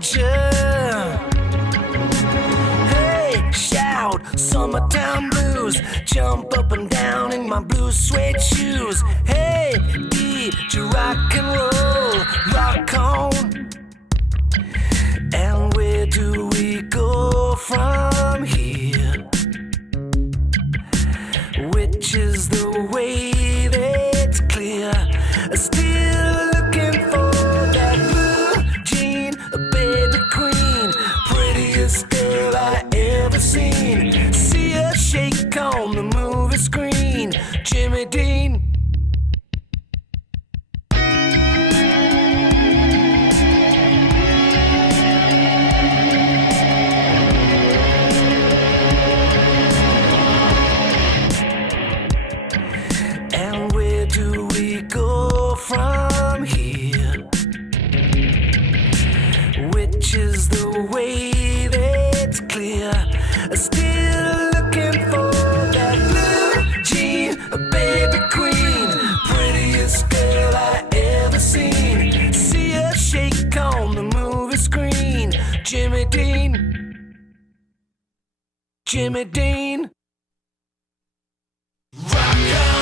picture. Hey, shout, summertime blues. Jump up and down in my blue suede shoes. Hey, did you rock and roll? Rock on. And where do we go from here? Which is the way that's clear? Still looking for that blue jean, a baby queen, prettiest girl I ever seen. See her shake on the movie screen. Jimmy Dean. And where do we go from here? Which is the way that's clear? Still looking for that blue jean, a baby queen, prettiest girl I ever seen. See her shake on the movie screen. Jimmy Dean. Jimmy Dean. Rock on.